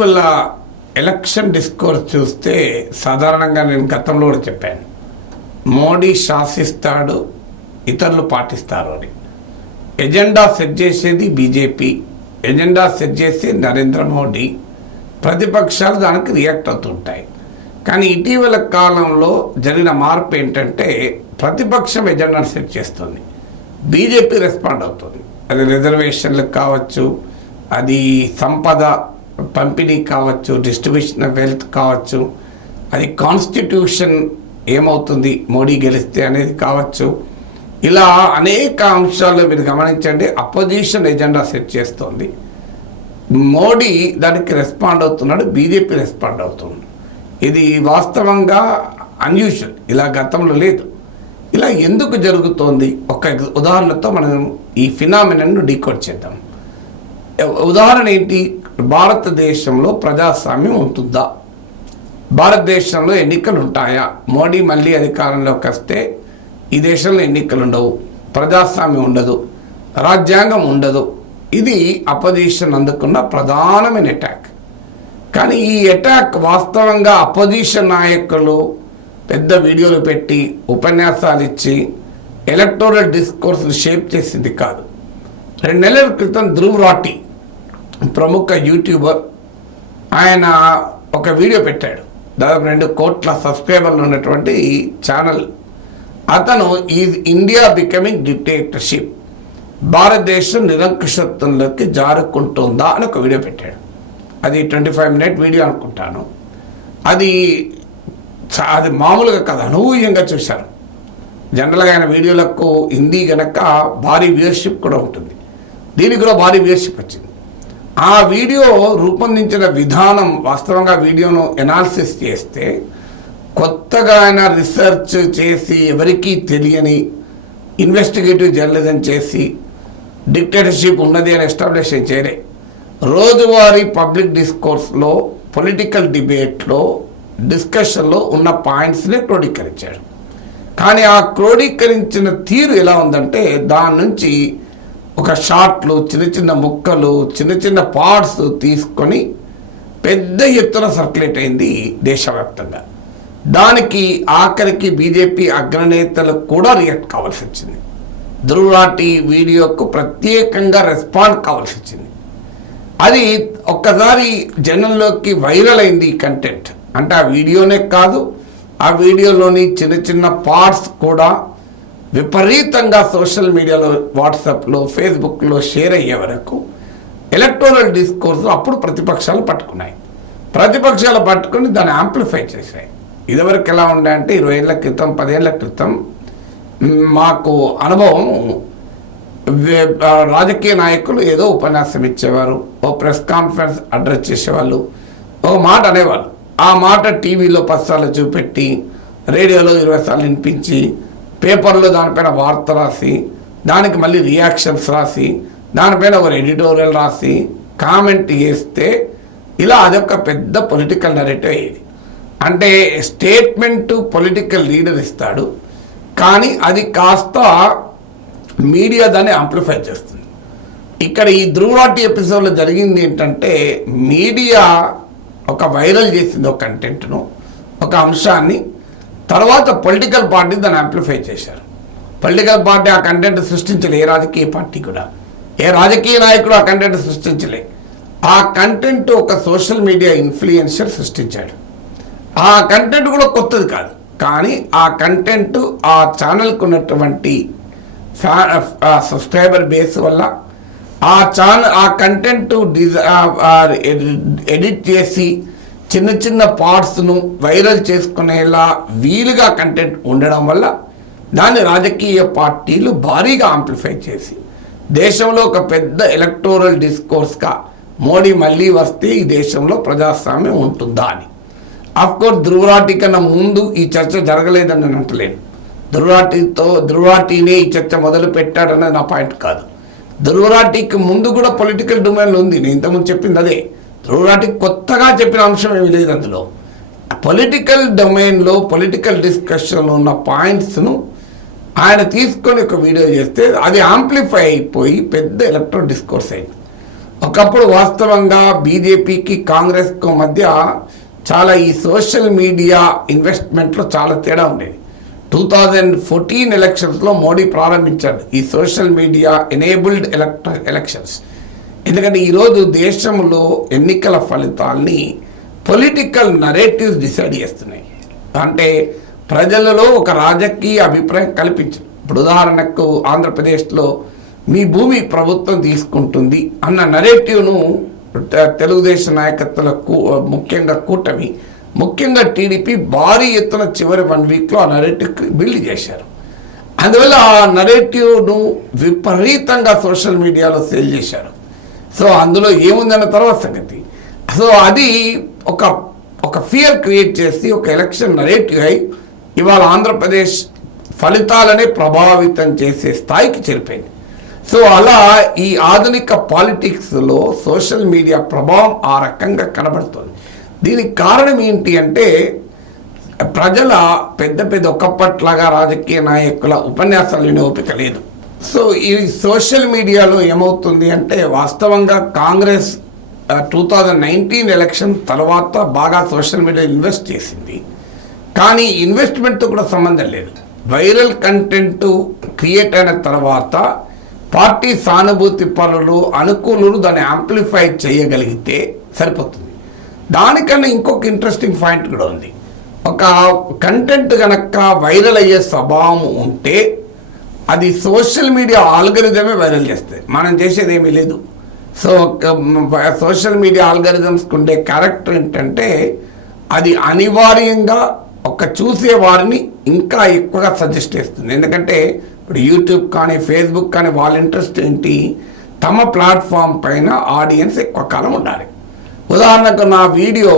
ఇటీవల election discourse చూస్తే సాధారణంగా నేను గతంలో కూడా చెప్పాను, మోడీ శాసిస్తాడు, ఇతరులు పాటిస్తారు అని. ఎజెండా సెట్ చేసేది బీజేపీ, ఎజెండా సెట్ చేసేది నరేంద్ర మోడీ, ప్రతిపక్షాలు దానికి రియాక్ట్ అవుతుంటాయి. కానీ ఇటీవల కాలంలో జరిగిన మార్పు ఏంటంటే ప్రతిపక్షం ఎజెండాను సెట్ చేస్తుంది, బీజేపీ రెస్పాండ్ అవుతుంది. అది రిజర్వేషన్లకు కావచ్చు, అది సంపద పంపిణీ కావచ్చు, డిస్ట్రిబ్యూషన్ ఆఫ్ వెల్త్ కావచ్చు, అది కాన్స్టిట్యూషన్ ఏమవుతుంది మోడీ గెలిస్తే అనేది కావచ్చు. ఇలా అనేక అంశాల్లో మీరు గమనించండి, అపోజిషన్ ఎజెండా సెట్ చేస్తోంది, మోడీ దానికి రెస్పాండ్ అవుతున్నాడు, బీజేపీ రెస్పాండ్ అవుతుంది. ఇది వాస్తవంగా అన్యూజువల్, ఇలా గతంలో లేదు. ఇలా ఎందుకు జరుగుతోంది? ఒక ఉదాహరణతో మనం ఈ ఫినామినన్ను డీకోడ్ చేద్దాం. ఉదాహరణ ఏంటి? భారతదేశంలో ప్రజాస్వామ్యం ఉంటుందా? భారతదేశంలో ఎన్నికలు ఉంటాయా? మోడీ మళ్ళీ అధికారంలోకి వస్తే ఈ దేశంలో ఎన్నికలు ఉండవు, ప్రజాస్వామ్యం ఉండదు, రాజ్యాంగం ఉండదు. ఇది అపోజిషన్ అందుకున్న ప్రధానమైన అటాక్. కానీ ఈ అటాక్ వాస్తవంగా అపోజిషన్ నాయకులు పెద్ద వీడియోలు పెట్టి ఉపన్యాసాలు ఇచ్చి ఎలక్టోరల్ డిస్కోర్స్ని షేప్ చేసింది కాదు. 2 నెలల క్రితం ధ్రువ్ రాఠీ ప్రముఖ యూట్యూబర్, ఆయన ఒక వీడియో పెట్టాడు, దాదాపు 2 కోట్ల సబ్స్క్రైబర్లు ఉన్నటువంటి ఛానల్. అతను ఈజ్ ఇండియా బికమింగ్ డిక్టేటర్షిప్, భారతదేశం నిరంకుశత్వంలోకి జారుకుంటుందా అని ఒక వీడియో పెట్టాడు. అది 25 మినిట్ వీడియో అనుకుంటాను. అది మామూలుగా కాదు, అనూహ్యంగా చూశారు. జనరల్గా ఆయన వీడియోలకు హిందీ గనక భారీ వ్యూవర్షిప్ కూడా ఉంటుంది, దీనికి కూడా భారీ వ్యూవర్షిప్ వచ్చింది. ఆ వీడియో రూపొందించిన విధానం, వాస్తవంగా వీడియోను ఎనాలిసిస్ చేస్తే కొత్తగా ఆయన రీసెర్చ్ చేసి ఎవరికీ తెలియని ఇన్వెస్టిగేటివ్ జర్నలిజం చేసి డిక్టేటర్షిప్ ఉన్నది అని ఎస్టాబ్లిష్ చేయలే. రోజువారీ పబ్లిక్ డిస్కోర్స్లో, పొలిటికల్ డిబేట్లో, డిస్కషన్లో ఉన్న పాయింట్స్ని క్రోడీకరించాడు. కానీ ఆ క్రోడీకరించిన తీరు ఎలా ఉందంటే దాని నుంచి ఒక షార్ట్లు, చిన్న చిన్న ముక్కలు, చిన్న చిన్న పార్ట్స్ తీసుకొని పెద్ద ఎత్తున సర్క్యులేట్ అయింది దేశవ్యాప్తంగా. దానికి ఆఖరికి బీజేపీ అగ్రనేతలు కూడా రియాక్ట్ కావాల్సి వచ్చింది. ధ్రువ్ రాఠీ వీడియోకు ప్రత్యేకంగా రెస్పాండ్ కావాల్సి వచ్చింది. అది ఒక్కసారి జనంలోకి వైరల్ అయింది ఈ కంటెంట్. అంటే ఆ వీడియోనే కాదు, ఆ వీడియోలోని చిన్న చిన్న పార్ట్స్ కూడా విపరీతంగా సోషల్ మీడియాలో, వాట్సాప్లో, ఫేస్బుక్లో షేర్ అయ్యే వరకు ఎలక్టోరల్ డిస్కోర్స్ అప్పుడు ప్రతిపక్షాలు పట్టుకున్నాయి. ప్రతిపక్షాలు పట్టుకుని దాన్ని యాంప్లిఫై చేశాయి. ఇదివరకు ఎలా ఉండే 20 ఏళ్ల క్రితం, 10 ఏళ్ల క్రితం మాకు అనుభవం, రాజకీయ నాయకులు ఏదో ఉపన్యాసం ఇచ్చేవారు, ఓ ప్రెస్ కాన్ఫరెన్స్ అడ్రస్ చేసేవాళ్ళు, ఒక మాట అనేవాళ్ళు. ఆ మాట టీవీలో 10 సార్లు చూపెట్టి, రేడియోలో 20 సార్లు వినిపించి, పేపర్లో దానిపైన వార్త రాసి, దానికి మళ్ళీ రియాక్షన్స్ రాసి, దానిపైన ఒక ఎడిటోరియల్ రాసి కామెంట్ చేస్తే ఇలా అదొక పెద్ద పొలిటికల్ నెరేటివ్ అయ్యేది. అంటే స్టేట్మెంటు పొలిటికల్ లీడర్ ఇస్తాడు, కానీ అది కాస్త మీడియా దాన్ని యాంప్లిఫై చేస్తుంది. ఇక్కడ ఈ ధ్రువ్ రాఠీ ఎపిసోడ్లో జరిగింది ఏంటంటే మీడియా ఒక వైరల్ చేసింది ఒక కంటెంట్ను, ఒక అంశాన్ని. తర్వాత పొలిటికల్ పార్టీ దాన్ని యాంప్లిఫై చేశారు. పొలిటికల్ పార్టీ ఆ కంటెంట్ సృష్టించలే, ఏ రాజకీయ పార్టీ కూడా, ఏ రాజకీయ నాయకుడు ఆ కంటెంట్ సృష్టించలే. ఆ కంటెంట్ ఒక సోషల్ మీడియా ఇన్ఫ్లుయెన్సర్ సృష్టించాడు. ఆ కంటెంట్ కూడా కొత్తది కాదు, కానీ ఆ కంటెంట్ ఆ ఛానల్కి ఉన్నటువంటి సబ్స్క్రైబర్ బేస్ వల్ల ఆ కంటెంట్ ఎడిట్ చేసి చిన్న చిన్న పార్ట్స్ను వైరల్ చేసుకునేలా వీలుగా కంటెంట్ ఉండడం వల్ల దాన్ని రాజకీయ పార్టీలు భారీగా ఆంప్లిఫై చేసి దేశంలో ఒక పెద్ద ఎలక్టోరల్ డిస్కోర్స్గా మోడీ మళ్ళీ వస్తే ఈ దేశంలో ప్రజాస్వామ్యం ఉంటుందా అని. అఫ్కోర్స్ ధ్రువ్ రాఠీ కన్నా ముందు ఈ చర్చ జరగలేదని నేను అంటలేను. ధ్రువ్ రాఠీనే ఈ చర్చ మొదలు పెట్టాడన్నది నా పాయింట్ కాదు. ధ్రువ్ రాఠీకి ముందు కూడా పొలిటికల్ డొమైన్లో ఉంది. నేను ఇంతకుముందు చెప్పింది అదే. ధ్రువ్ రాఠీ కొత్తగా చెప్పిన అంశం ఏమీ లేదు అందులో. పొలిటికల్ డొమైన్లో, పొలిటికల్ డిస్కషన్లో ఉన్న పాయింట్స్ను ఆయన తీసుకొని ఒక వీడియో చేస్తే అది ఆంప్లిఫై అయిపోయి పెద్ద ఎలక్ట్రల్ డిస్కోర్స్ అయింది. ఒకప్పుడు వాస్తవంగా బీజేపీకి కాంగ్రెస్కు మధ్య చాలా ఈ సోషల్ మీడియా ఇన్వెస్ట్మెంట్లో చాలా తేడా ఉండేది. 2014 ఎలక్షన్స్లో మోడీ ప్రారంభించాడు ఈ సోషల్ మీడియా ఎనేబుల్డ్ ఎలక్షన్స్. ఎందుకంటే ఈరోజు దేశంలో ఎన్నికల ఫలితాల్ని పొలిటికల్ నరేటివ్స్ డిసైడ్ చేస్తున్నాయి. అంటే ప్రజలలో ఒక రాజకీయ అభిప్రాయం కల్పించు. ఇప్పుడు ఉదాహరణకు ఆంధ్రప్రదేశ్లో మీ భూమి ప్రభుత్వం తీసుకుంటుంది అన్న నరేటివ్ను తెలుగుదేశం నాయకత్వాలకు ముఖ్యంగా కూటమి, ముఖ్యంగా టీడీపీ భారీ ఎత్తున చివరి 1 వీక్లో ఆ నరేటివ్ బిల్డ్ చేశారు. అందువల్ల ఆ నరేటివ్ను విపరీతంగా సోషల్ మీడియాలో సేల్ చేశారు. సో అందులో ఏముందన్న తర్వాత సంగతి. సో అది ఒక ఫియర్ క్రియేట్ చేసి ఒక ఎలక్షన్ నరేటివ్ అయి ఇవాళ ఆంధ్రప్రదేశ్ ఫలితాలనే ప్రభావితం చేసే స్థాయికి చేరిపోయింది. సో అలా ఈ ఆధునిక పాలిటిక్స్లో సోషల్ మీడియా ప్రభావం ఆ రకంగా కనబడుతుంది. దీనికి కారణం ఏంటి అంటే ప్రజల పెద్ద ఒకప్పట్లాగా రాజకీయ నాయకుల ఉపన్యాసాలు వినే ఓపిక లేదు. సో ఈ సోషల్ మీడియాలో ఏమవుతుంది అంటే వాస్తవంగా కాంగ్రెస్ 2019 ఎలక్షన్ తర్వాత బాగా సోషల్ మీడియా ఇన్వెస్ట్ చేసింది. కానీ ఇన్వెస్ట్మెంట్తో కూడా సంబంధం లేదు. వైరల్ కంటెంట్ క్రియేట్ అయిన తర్వాత పార్టీ సానుభూతి పరులు అనుకూలులు దాన్ని యాంప్లిఫై చేయగలిగితే సరిపోతుంది. దానికన్నా ఇంకొక ఇంట్రెస్టింగ్ పాయింట్ కూడా ఉంది. ఒక కంటెంట్ కనుక వైరల్ అయ్యే స్వభావం ఉంటే అది సోషల్ మీడియా ఆల్గరిథమే వైరల్ చేస్తుంది, మనం చేసేది ఏమీ లేదు. సో సోషల్ మీడియా ఆల్గరిథమ్స్కి ఉండే క్యారెక్టర్ ఏంటంటే అది అనివార్యంగా చూసే వారిని ఇంకా ఎక్కువగా సజెస్ట్ చేస్తుంది. ఎందుకంటే ఇప్పుడు యూట్యూబ్ కానీ ఫేస్బుక్ కానీ వాళ్ళ ఇంట్రెస్ట్ ఏంటి, తమ ప్లాట్ఫామ్ పైన ఆడియన్స్ ఎక్కువ కాలం ఉండాలి. ఉదాహరణకు నా వీడియో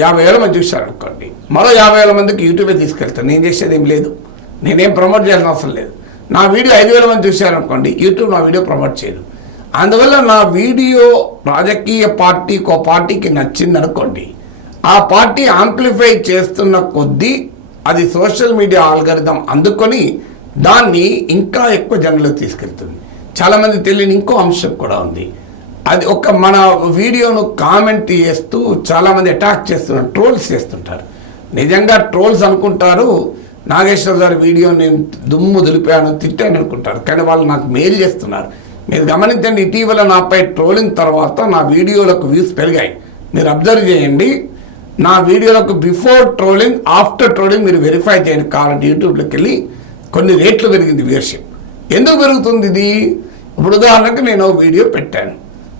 50,000 మంది చూశారు అనుకోండి, మరో 50,000 మందికి యూట్యూబే తీసుకెళ్తాను. నేను చేసేది ఏం లేదు, నేనేం ప్రమోట్ చేయాల్సిన అవసరం లేదు. నా వీడియో 5,000 మంది చూశారనుకోండి, యూట్యూబ్ నా వీడియో ప్రమోట్ చేయదు. అందువల్ల నా వీడియో రాజకీయ పార్టీకి నచ్చింది అనుకోండి, ఆ పార్టీ యాంప్లిఫై చేస్తున్న కొద్దీ అది సోషల్ మీడియా ఆల్గరిథం అందుకొని దాన్ని ఇంకా ఎక్కువ జనంలోకి తీసుకెళ్తుంది. చాలామంది తెలియని ఇంకో అంశం కూడా ఉంది. అది మన వీడియోను కామెంట్ చేస్తూ చాలామంది అటాక్ చేస్తున్నారు, ట్రోల్స్ చేస్తుంటారు. నిజంగా ట్రోల్స్ అనుకుంటారు నాగేశ్వర్ గారి వీడియో నేను దుమ్ము దులిపాను తిట్టాను అనుకుంటారు, కానీ వాళ్ళు నాకు మెయిల్ చేస్తున్నారు. మీరు గమనించండి, ఇటీవల నాపై ట్రోలింగ్ తర్వాత నా వీడియోలకు వ్యూస్ పెరిగాయి. మీరు అబ్జర్వ్ చేయండి, నా వీడియోలకు బిఫోర్ ట్రోలింగ్ ఆఫ్టర్ ట్రోలింగ్ మీరు వెరిఫై చేయండి. కావాలంటే యూట్యూబ్లోకి వెళ్ళి కొన్ని రేట్లు పెరిగింది వ్యూవర్షిప్. ఎందుకు పెరుగుతుంది ఇది? ఇప్పుడు ఉదాహరణకు నేను వీడియో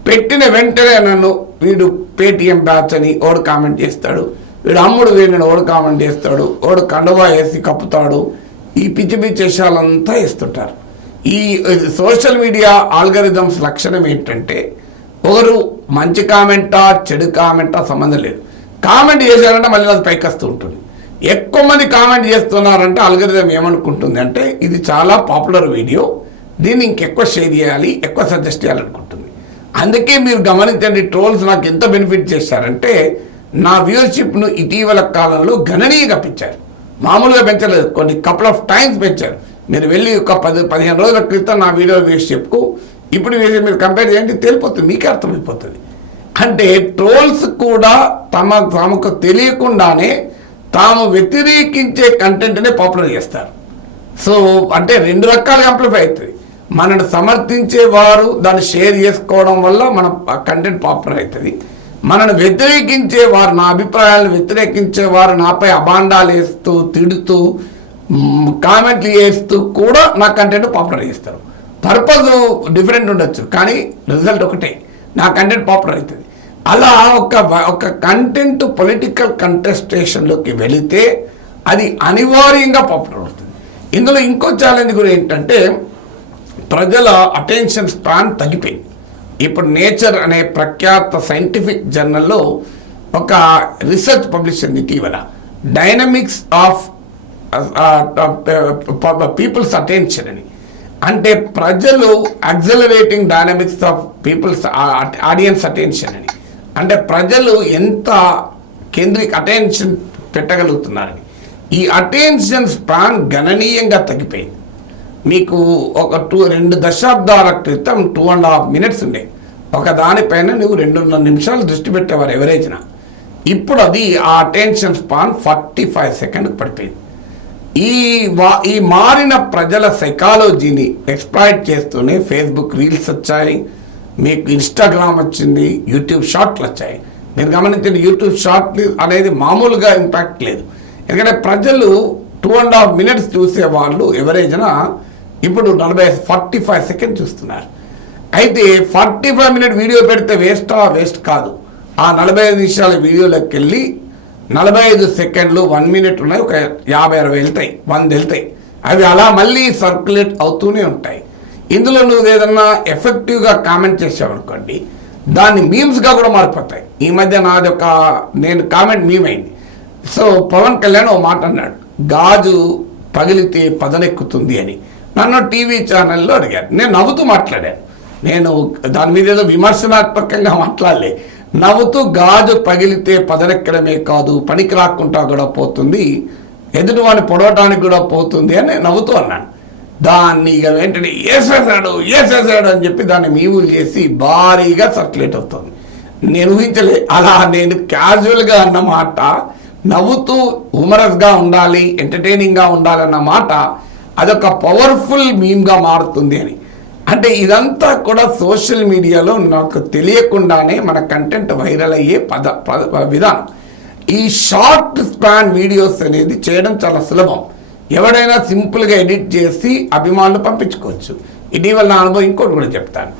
పెట్టిన వెంటనే నన్ను వీడు పేటిఎం బ్యాచ్ అని ఓడు కామెంట్ చేస్తాడు, వీడు అమ్ముడు వీడిని ఓడు కామెంట్ చేస్తాడు, ఓడు కండువా వేసి కప్పుతాడు, ఈ పిచ్చి విషయాలంతా వేస్తుంటారు. ఈ సోషల్ మీడియా ఆల్గరిథమ్స్ లక్షణం ఏంటంటే ఒకరు మంచి కామెంటా చెడు కామెంటా సంబంధం లేదు, కామెంట్ చేశారంటే మళ్ళీ అది పైకి వస్తూ ఉంటుంది. ఎక్కువ మంది కామెంట్ చేస్తున్నారంటే ఆల్గరిథం ఏమనుకుంటుంది అంటే ఇది చాలా పాపులర్ వీడియో, దీన్ని ఇంకెక్కువ షేర్ చేయాలి, ఎక్కువ సజెస్ట్ చేయాలనుకుంటుంది. అందుకే మీరు గమనించండి, ట్రోల్స్ నాకు ఎంత బెనిఫిట్ చేశారంటే నా వ్యూవర్షిప్ను ఇటీవల కాలంలో గణనీయంగా పెంచారు. మామూలుగా పెంచలేదు, కొన్ని కపుల్ ఆఫ్ టైమ్స్ పెంచారు. మీరు వెళ్ళి ఒక 10-15 రోజుల క్రితం నా వీడియో వ్యూవర్షిప్కు ఇప్పుడు మీరు కంపేర్ చేయండి, తేలిపోతుంది, మీకే అర్థమైపోతుంది. అంటే ట్రోల్స్ కూడా తమకు తెలియకుండానే తాము వ్యతిరేకించే కంటెంట్నే పాపులర్ చేస్తారు. సో అంటే 2 రకాలుగా యాంప్లిఫై అవుతుంది. మనను సమర్థించేవారు దాన్ని షేర్ చేసుకోవడం వల్ల మన కంటెంట్ పాపులర్ అవుతుంది. మనను వ్యతిరేకించేవారు, నా అభిప్రాయాలను వ్యతిరేకించేవారు నాపై అబాండాలు వేస్తూ తిడుతూ కామెంట్లు చేస్తూ కూడా నా కంటెంట్ పాపులర్ చేస్తారు. పర్పస్ డిఫరెంట్ ఉండొచ్చు కానీ రిజల్ట్ ఒకటే, నా కంటెంట్ పాపులర్ అవుతుంది. అలా ఒక కంటెంట్ పొలిటికల్ కంటెస్టేషన్లోకి వెళితే అది అనివార్యంగా పాపులర్ అవుతుంది. ఇందులో ఇంకో ఛాలెంజ్ కూడా ఏంటంటే ప్రజల అటెన్షన్ స్పాన్ తగ్గిపోయింది. ఇప్పుడు నేచర్ అనే ప్రఖ్యాత సైంటిఫిక్ జర్నల్లో ఒక రీసెర్చ్ పబ్లిష్ అయింది ఇటీవల, డైనమిక్స్ ఆఫ్ పీపుల్స్ అటెన్షన్ అని. అంటే ప్రజలు accelerating dynamics of peoples audience attention అని. అంటే ప్రజలు ఎంత అటెన్షన్ పెట్టగలుగుతున్నారని. ఈ అటెన్షన్ స్పాన్ గణనీయంగా తగ్గిపోయింది. మీకు 2 దశాబ్దాల క్రితం 2.5 minutes ఉండే, ఒక దానిపైన నువ్వు 2.5 నిమిషాలు దృష్టి పెట్టేవారు ఎవరేజ్నా. ఇప్పుడు అది ఆ అటెన్షన్ స్పాన్ 45 సెకండ్కి పడిపోయింది. ఈ మారిన ప్రజల సైకాలజీని ఎక్స్ప్లాయిట్ చేస్తూనే ఫేస్బుక్ రీల్స్ వచ్చాయి, మీకు ఇన్స్టాగ్రామ్ వచ్చింది, యూట్యూబ్ షార్ట్లు వచ్చాయి. మీరు గమనించిన యూట్యూబ్ షార్ట్లు అనేది మామూలుగా ఇంపాక్ట్ లేదు. ఎందుకంటే ప్రజలు 2.5 minutes చూసే వాళ్ళు ఎవరేజ్నా ఇప్పుడు 45 సెకండ్ చూస్తున్నారు. అయితే 45 minute వీడియో పెడితే వేస్ట్ కాదు. ఆ 45 నిమిషాల వీడియోలోకి వెళ్ళి 45 సెకండ్లు 1 minute ఉన్నాయి, ఒక 50-60 వెళ్తాయి, 100 వెళ్తాయి. అవి అలా మళ్ళీ సర్క్యులేట్ అవుతూనే ఉంటాయి. ఇందులో నువ్వు ఏదన్నా ఎఫెక్టివ్గా కామెంట్ చేసావు అనుకోండి, దాన్ని మీమ్స్గా కూడా మారిపోతాయి. ఈ మధ్య నేను కామెంట్ మీమ్ అయింది. సో పవన్ కళ్యాణ్ ఓ మాట అన్నాడు, గాజు పగిలితే పదనెక్కుతుంది అని. నన్ను టీవీ ఛానల్లో అడిగారు, నేను నవ్వుతూ మాట్లాడాను. నేను దాని మీద ఏదో విమర్శనాత్మకంగా మాట్లాడలే, నవ్వుతూ గాజు పగిలితే పదనెక్కడమే కాదు పనికి రాకుండా కూడా పోతుంది, ఎదుటి వాడిని పొడవటానికి కూడా పోతుంది అని నవ్వుతూ అన్నాను. దాన్ని ఇక వెంటనే ఏసేసాడు అని చెప్పి దాన్ని మీవులు చేసి భారీగా సర్క్యులేట్ అవుతుంది. నేను ఊహించలే, అలా నేను క్యాజువల్గా అన్న మాట, నవ్వుతూ హ్యూమరస్గా ఉండాలి, ఎంటర్టైనింగ్గా ఉండాలన్న మాట అదొక పవర్ఫుల్ మీమ్గా మారుతుంది అని. అంటే ఇదంతా కూడా సోషల్ మీడియాలో నాకు తెలియకుండానే మన కంటెంట్ వైరల్ అయ్యే విధానం. ఈ షార్ట్ స్పాన్ వీడియోస్ అనేది చేయడం చాలా సులభం. ఎవడైనా సింపుల్గా ఎడిట్ చేసి అభిమానులు పంపించుకోవచ్చు. ఇటీవల నా అనుభవం ఇంకోటి కూడా చెప్తాను.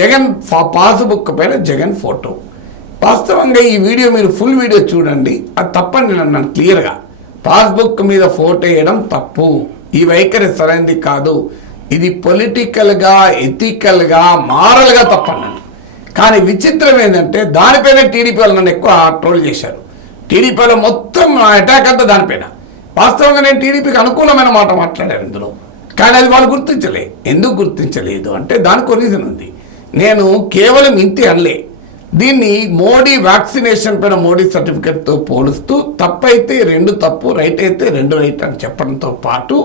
జగన్ పాస్బుక్ పైన జగన్ ఫోటో, వాస్తవంగా ఈ వీడియో మీరు ఫుల్ వీడియో చూడండి, అది తప్పని నేను అన్నాను క్లియర్గా. పాస్బుక్ మీద ఫోటో వేయడం తప్పు, ఈ వైఖరి సరైనది కాదు, ఇది పొలిటికల్గా ఎథికల్గా మారల్గా తప్పన్నాను. కానీ విచిత్రం ఏంటంటే దానిపైన టీడీపీ వాళ్ళు నన్ను ఎక్కువ ట్రోల్ చేశారు. టీడీపీలో మొత్తం అటాక్ అంతా దానిపైన. వాస్తవంగా నేను టీడీపీకి అనుకూలమైన మాట మాట్లాడాను ఇందులో, కానీ అది వాళ్ళు గుర్తించలే. ఎందుకు గుర్తించలేదు అంటే దానికి రీజన్ ఉంది. నేను కేవలం ఇంతే అనలే, దీన్ని మోడీ వ్యాక్సినేషన్ పైన మోడీ సర్టిఫికేట్తో పోలుస్తూ తప్పైతే 2 తప్పు, రైట్ అయితే 2 రైట్ అని చెప్పడంతో పాటు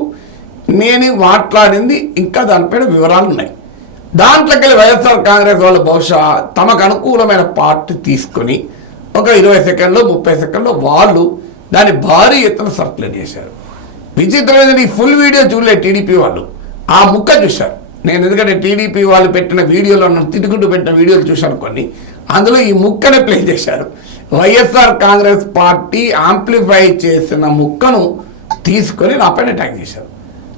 నేను మాట్లాడింది ఇంకా దానిపైన వివరాలు ఉన్నాయి. దాంట్లోకి వైఎస్ఆర్ కాంగ్రెస్ వాళ్ళు బహుశా తమకు అనుకూలమైన పార్ట్ తీసుకొని ఒక 20 సెకండ్లో 30 సెకండ్లో వాళ్ళు దాన్ని భారీ ఎత్తున సర్క్యులేట్ చేశారు. విచిత్రమైన ఈ ఫుల్ వీడియో చూడలేదు టీడీపీ వాళ్ళు, ఆ ముక్క చూశారు. నేను ఎందుకంటే టీడీపీ వాళ్ళు పెట్టిన వీడియోలో నన్ను తిట్టుకుంటూ పెట్టిన వీడియోలు చూశాను కొన్ని, అందులో ఈ ముక్కనే ప్లే చేశారు. వైఎస్ఆర్ కాంగ్రెస్ పార్టీ యాంప్లిఫై చేసిన ముక్కను తీసుకొని నా పైన అటాక్ చేశారు.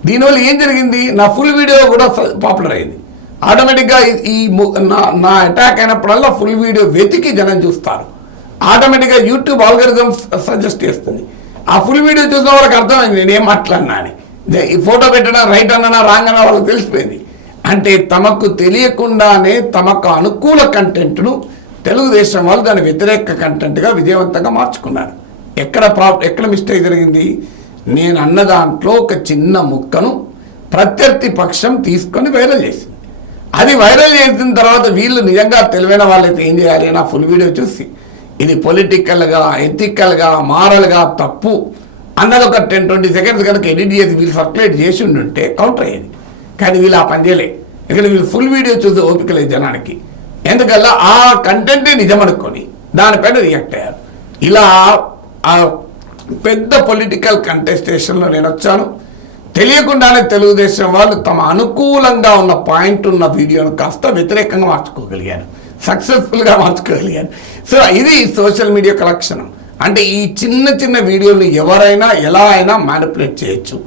దీనివల్ల ఏం జరిగింది, నా ఫుల్ వీడియో కూడా పాపులర్ అయింది. ఆటోమేటిక్గా నా అటాక్ అయినప్పుడల్లా ఫుల్ వీడియో వెతికి జనం చూస్తారు. ఆటోమేటిక్గా యూట్యూబ్ ఆల్గరిథం సజెస్ట్ చేస్తుంది. ఆ ఫుల్ వీడియో చూసిన వాళ్ళకి అర్థమైంది నేనేం మాట్లాడినా అని. ఈ ఫోటో పెట్టడం రైట్ అన్నా రాంగ్ అన్నా వాళ్ళకి తెలిసిపోయింది. అంటే తమకు తెలియకుండానే తమకు అనుకూల కంటెంట్ను తెలుగుదేశం వాళ్ళు దాని వ్యతిరేక కంటెంట్గా విజయవంతంగా మార్చుకున్నారు. ఎక్కడ మిస్టేక్ జరిగింది, నేను అన్న దాంట్లో ఒక చిన్న ముక్కను ప్రత్యర్థి పక్షం తీసుకొని వైరల్ చేసింది. అది వైరల్ చేసిన తర్వాత వీళ్ళు నిజంగా తెలివైన వాళ్ళైతే ఏం చేయాలి, నా ఫుల్ వీడియో చూసి ఇది పొలిటికల్గా ఎథికల్గా మారల్గా తప్పు అన్నది ఒక 10-20 సెకండ్స్ కనుక ఎడిట్ చేసి వీళ్ళు సర్క్యులేట్ చేసి ఉంటే కౌంటర్ అయ్యేది. కానీ వీళ్ళు ఆ పని చేయలే. ఎందుకంటే వీళ్ళు ఫుల్ వీడియో చూసి ఓపిక లేదు జనానికి. ఎందుకల్లా ఆ కంటెంటే నిజం అనుకొని దానిపైన రియాక్ట్ అయ్యారు. ఇలా పెద్ద పొలిటికల్ కంటెస్టేషన్లో నేను వచ్చాను. తెలియకుండానే తెలుగుదేశం వాళ్ళు తమ అనుకూలంగా ఉన్న పాయింట్ ఉన్న వీడియోను కాస్త వ్యతిరేకంగా మార్చుకోగలిగారు, సక్సెస్ఫుల్గా మార్చుకోగలిగారు. సో ఇది సోషల్ మీడియా లక్షణం. అంటే ఈ చిన్న వీడియోలు ఎవరైనా ఎలా అయినా మ్యానిపులేట్ చేయొచ్చు,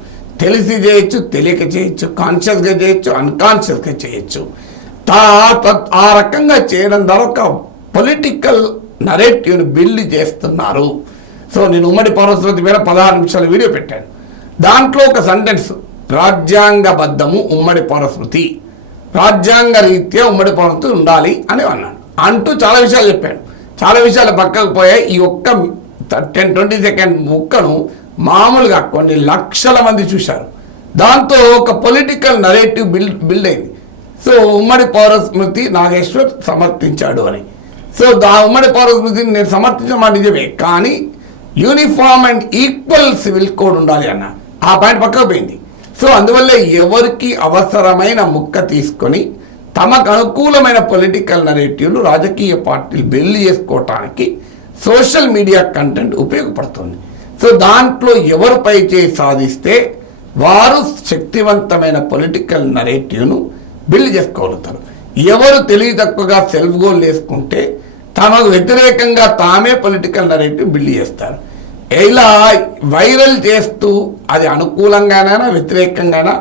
తెలిసి చేయొచ్చు, తెలియక చేయొచ్చు, కాన్షియస్గా చేయొచ్చు, అన్కాన్షియస్గా చేయొచ్చు. ఆ రకంగా చేయడం ద్వారా ఒక పొలిటికల్ నరేటివ్ని బిల్డ్ చేస్తున్నారు. సో నేను ఉమ్మడి పౌరస్మృతి మీద 16 నిమిషాల వీడియో పెట్టాను. దాంట్లో ఒక సెంటెన్స్, రాజ్యాంగబద్ధము ఉమ్మడి పౌరస్మృతి, రాజ్యాంగ రీత్యా ఉమ్మడి పౌరస్మృతి ఉండాలి అని అన్నాను. అంటూ చాలా విషయాలు చెప్పాను. చాలా విషయాలు పక్కకు పోయాయి. ఈ ఒక్క 10-20 సెకండ్ ముక్కను మామూలుగా కొన్ని లక్షల మంది చూశారు. దాంతో ఒక పొలిటికల్ నరేటివ్ బిల్డ్ అయింది. సో ఉమ్మడి పౌరస్మృతి నాగేశ్వర్ సమర్థించాడు అని. సో ఉమ్మడి పౌరస్మృతిని నేను సమర్థించడం నిజమే, కానీ uniform and equal civil code ఉండాలి అన్న ఆ పాయింట్ పక్కకు పోయింది. సో అందువల్ల ఎవరికి అవసరమైన ముక్క తీసుకొని తమకు అనుకూలమైన పొలిటికల్ నరేటివ్లు రాజకీయ పార్టీలు బిల్డ్ చేసుకోవటానికి సోషల్ మీడియా కంటెంట్ ఉపయోగపడుతుంది. సో దాంట్లో ఎవరు పైచేయి సాధిస్తే వారు శక్తివంతమైన పొలిటికల్ నరేటివ్ను బిల్డ్ చేసుకోగలుగుతారు. ఎవరు తెలివి తక్కువగా సెల్ఫ్ గోల్ వేసుకుంటే తమకు వ్యతిరేకంగా తామే పొలిటికల్ నరేటివ్ బిల్డ్ చేస్తారు. ఇలా వైరల్ చేస్తూ అది అనుకూలంగానైనా వ్యతిరేకంగానైనా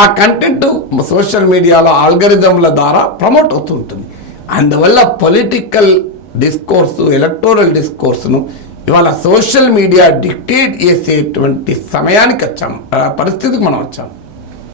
ఆ కంటెంట్ సోషల్ మీడియాలో ఆల్గరిథంల ద్వారా ప్రమోట్ అవుతుంటుంది. అందువల్ల పొలిటికల్ డిస్కోర్సు, ఎలక్టోరల్ డిస్కోర్సును ఇవాళ సోషల్ మీడియా డిక్టేట్ చేసేటువంటి సమయానికి వచ్చాము, పరిస్థితికి మనం వచ్చాము.